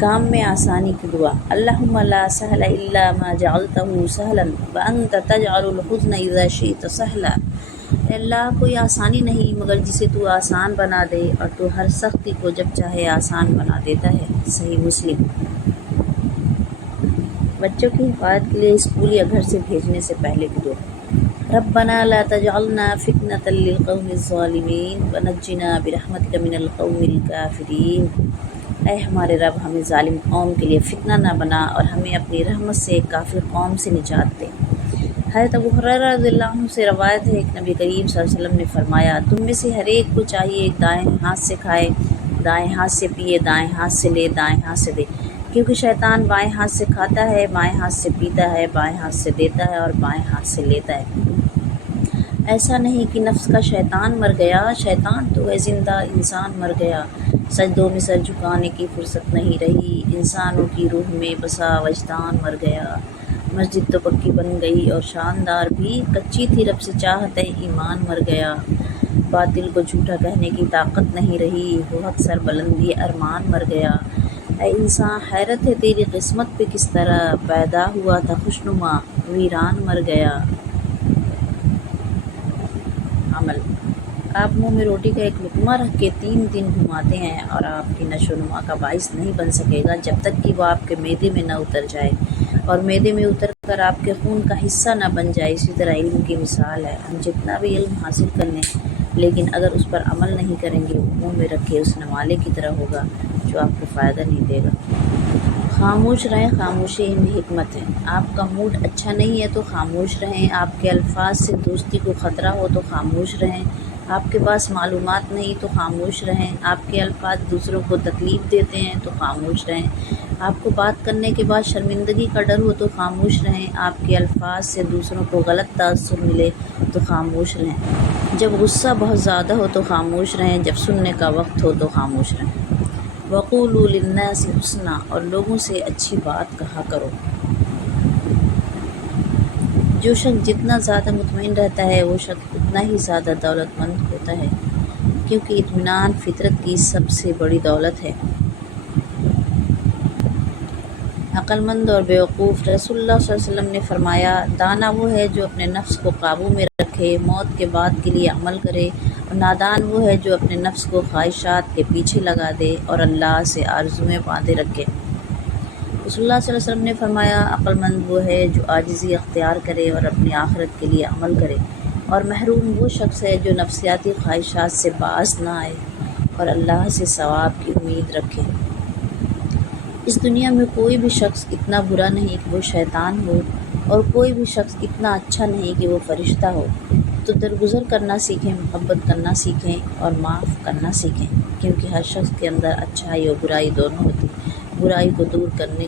کام میں آسانی کی دعا۔ اللہم لا سہل الا ما جعلتہ سہلا وانت تجعل الحزن اذا شئت سہلا۔ اے اللہ کوئی آسانی نہیں مگر جسے تو آسان بنا دے، اور تو ہر سختی کو جب چاہے آسان بنا دیتا ہے۔ صحیح مسلم۔ بچوں کی حفاظت کے لیے اسکول یا گھر سے بھیجنے سے پہلے کی دعا۔ ربنا لا تجعلنا فتنة للقوم الظالمین ونجنا برحمتک من القوم الکافرین۔ اے ہمارے رب ہمیں ظالم قوم کے لیے فتنہ نہ بنا اور ہمیں اپنی رحمت سے کافر قوم سے نجات دے۔ حضرت ابو ہریرہ رضی اللہ عنہ سے روایت ہے کہ نبی کریم صلی اللہ علیہ وسلم نے فرمایا، تم میں سے ہر ایک کو چاہیے دائیں ہاتھ سے کھائے، دائیں ہاتھ سے پیے، دائیں ہاتھ سے لے، دائیں ہاتھ سے دے، کیونکہ شیطان بائیں ہاتھ سے کھاتا ہے، بائیں ہاتھ سے پیتا ہے، بائیں ہاتھ سے دیتا ہے اور بائیں ہاتھ سے لیتا ہے۔ ایسا نہیں کہ نفس کا شیطان مر گیا، شیطان تو ہے زندہ، انسان مر گیا۔ سجدوں میں سر جھکانے کی فرصت نہیں رہی، انسانوں کی روح میں بسا وجدان مر گیا۔ مسجد تو پکی بن گئی اور شاندار بھی، کچی تھی رب سے چاہت ایمان مر گیا۔ باطل کو جھوٹا کہنے کی طاقت نہیں رہی، وہ حق سر بلندی ارمان مر گیا۔ اے انسان حیرت ہے تیری قسمت پہ کس طرح، پیدا ہوا تھا خوشنما ویران مر گیا۔ عمل۔ آپ منہ میں روٹی کا ایک لقمہ رکھ کے 3 دن گھماتے ہیں اور آپ کی نشو و نما کا باعث نہیں بن سکے گا جب تک کہ وہ آپ کے معدے میں نہ اتر جائے اور معدے میں اتر کر آپ کے خون کا حصہ نہ بن جائے۔ اسی طرح علم کی مثال ہے، ہم جتنا بھی علم حاصل کر لیں لیکن اگر اس پر عمل نہیں کریں گے وہ منہ میں رکھے اس نوالے کی طرح ہوگا جو آپ کو فائدہ نہیں دے گا۔ خاموش رہیں، خاموشی میں حکمت ہے۔ آپ کا موڈ اچھا نہیں ہے تو خاموش رہیں، آپ کے الفاظ سے دوستی کو خطرہ ہو تو خاموش رہیں، آپ کے پاس معلومات نہیں تو خاموش رہیں، آپ کے الفاظ دوسروں کو تکلیف دیتے ہیں تو خاموش رہیں، آپ کو بات کرنے کے بعد شرمندگی کا ڈر ہو تو خاموش رہیں، آپ کے الفاظ سے دوسروں کو غلط تاثر ملے تو خاموش رہیں، جب غصہ بہت زیادہ ہو تو خاموش رہیں، جب سننے کا وقت ہو تو خاموش رہیں۔ وَقُولُوا لِلنَّاسِ حُسْنًا، اور لوگوں سے اچھی بات کہا کرو۔ جو شخص جتنا زیادہ مطمئن رہتا ہے وہ شخص اتنا ہی زیادہ دولت مند ہوتا ہے، کیونکہ اطمینان فطرت کی سب سے بڑی دولت ہے۔ عقل مند اور بیوقوف۔ رسول اللہ صلی اللہ علیہ وسلم نے فرمایا، دانا وہ ہے جو اپنے نفس کو قابو میں رکھے، موت کے بعد کے لیے عمل کرے، اور نادان وہ ہے جو اپنے نفس کو خواہشات کے پیچھے لگا دے اور اللہ سے آرزوئیں باندھے رکھے۔ رسول اللہ صلی اللہ علیہ وسلم نے فرمایا، عقل مند وہ ہے جو عاجزی اختیار کرے اور اپنی آخرت کے لیے عمل کرے، اور محروم وہ شخص ہے جو نفسیاتی خواہشات سے باز نہ آئے اور اللہ سے ثواب کی امید رکھے۔ اس دنیا میں کوئی بھی شخص اتنا برا نہیں کہ وہ شیطان ہو، اور کوئی بھی شخص اتنا اچھا نہیں کہ وہ فرشتہ ہو، تو درگزر کرنا سیکھیں، محبت کرنا سیکھیں اور معاف کرنا سیکھیں، کیونکہ ہر شخص کے اندر اچھائی اور برائی دونوں ہوتی ہیں۔ برائی کو دور کرنے